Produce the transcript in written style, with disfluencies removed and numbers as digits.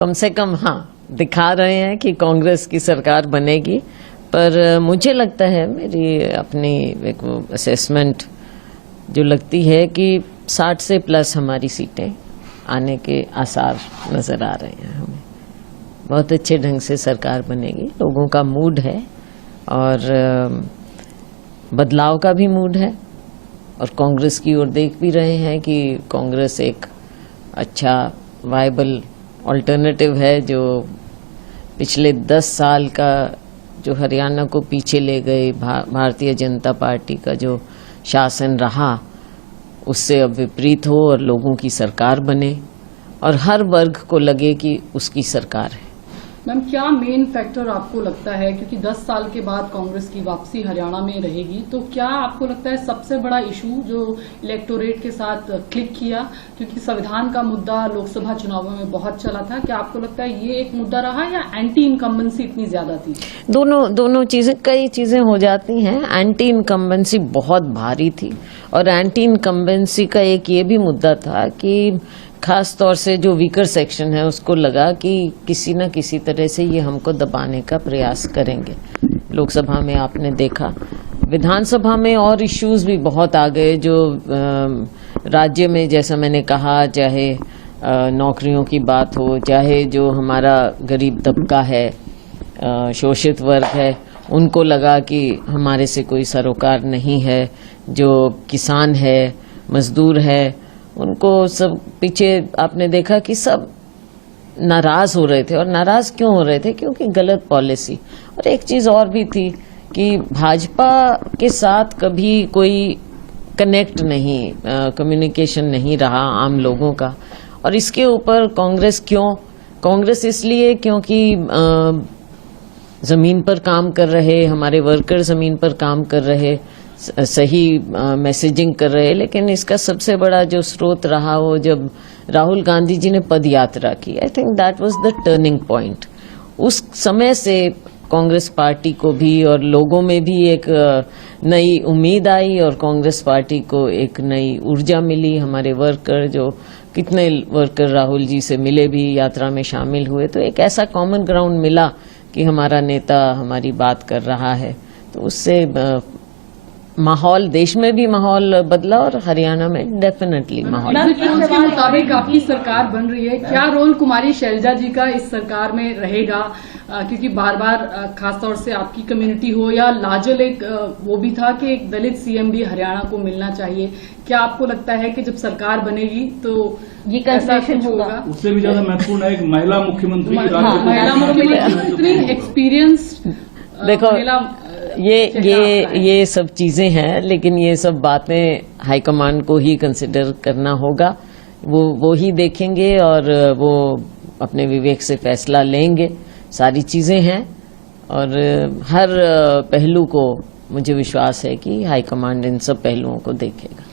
कम से कम हाँ दिखा रहे हैं कि कांग्रेस की सरकार बनेगी, पर मुझे लगता है, मेरी अपनी एक असेसमेंट जो लगती है कि 60 से प्लस हमारी सीटें आने के आसार नज़र आ रहे हैं। हमें बहुत अच्छे ढंग से सरकार बनेगी, लोगों का मूड है और बदलाव का भी मूड है। और कांग्रेस की ओर देख भी रहे हैं कि कांग्रेस एक अच्छा वायबल ऑल्टरनेटिव है, जो पिछले 10 साल का जो हरियाणा को पीछे ले गए भारतीय जनता पार्टी का जो शासन रहा, उससे अब विपरीत हो और लोगों की सरकार बने और हर वर्ग को लगे कि उसकी सरकार है। मैम, क्या मेन फैक्टर आपको लगता है, क्योंकि 10 साल के बाद कांग्रेस की वापसी हरियाणा में रहेगी, तो क्या आपको लगता है सबसे बड़ा इशू जो इलेक्टोरेट के साथ क्लिक किया, क्योंकि संविधान का मुद्दा लोकसभा चुनावों में बहुत चला था, क्या आपको लगता है ये एक मुद्दा रहा या एंटी इनकम्बेंसी इतनी ज्यादा थी? दोनों चीजें, कई चीजें हो जाती हैं। एंटी इनकम्बेंसी बहुत भारी थी और एंटी इनकम्बेंसी का एक ये भी मुद्दा था कि खास तौर से जो वीकर सेक्शन है उसको लगा कि किसी न किसी तरह से ये हमको दबाने का प्रयास करेंगे। लोकसभा में आपने देखा, विधानसभा में और इश्यूज भी बहुत आ गए जो राज्य में, जैसा मैंने कहा, चाहे नौकरियों की बात हो, चाहे जो हमारा गरीब तबका है, शोषित वर्ग है, उनको लगा कि हमारे से कोई सरोकार नहीं है। जो किसान है, मजदूर है, उनको सब पीछे आपने देखा कि सब नाराज हो रहे थे। और नाराज क्यों हो रहे थे? क्योंकि गलत पॉलिसी। और एक चीज और भी थी कि भाजपा के साथ कभी कोई कनेक्ट नहीं, कम्युनिकेशन नहीं रहा आम लोगों का। और इसके ऊपर कांग्रेस क्यों? कांग्रेस इसलिए क्योंकि जमीन पर काम कर रहे, हमारे वर्कर जमीन पर काम कर रहे, सही मैसेजिंग कर रहे। लेकिन इसका सबसे बड़ा जो स्रोत रहा वो जब राहुल गांधी जी ने पद यात्रा की, I think that was the turning point. उस समय से कांग्रेस पार्टी को भी और लोगों में भी एक नई उम्मीद आई और कांग्रेस पार्टी को एक नई ऊर्जा मिली। हमारे वर्कर, जो कितने वर्कर राहुल जी से मिले भी, यात्रा में शामिल हुए, तो एक ऐसा कॉमन ग्राउंड मिला कि हमारा नेता हमारी बात कर रहा है। तो उससे माहौल, देश में भी माहौल बदला और हरियाणा में डेफिनेटली माहौल। के मुताबिक आपकी सरकार बन रही है, क्या रोल कुमारी शैलजा जी का इस सरकार में रहेगा? क्योंकि बार बार खासतौर से आपकी कम्युनिटी हो या लाजल, एक वो भी था कि एक दलित सीएम भी हरियाणा को मिलना चाहिए। क्या आपको लगता है कि जब सरकार बनेगी तो ये कंसेशन होगा? उससे भी ज्यादा महत्वपूर्ण है एक महिला मुख्यमंत्री। महिला मुख्यमंत्री, इतनी एक्सपीरियंस, देखो ये सब चीजें हैं, लेकिन ये सब बातें हाईकमान को ही कंसिडर करना होगा। वो ही देखेंगे और वो अपने विवेक से फैसला लेंगे। सारी चीजें हैं और हर पहलू को मुझे विश्वास है कि हाईकमान इन सब पहलुओं को देखेगा।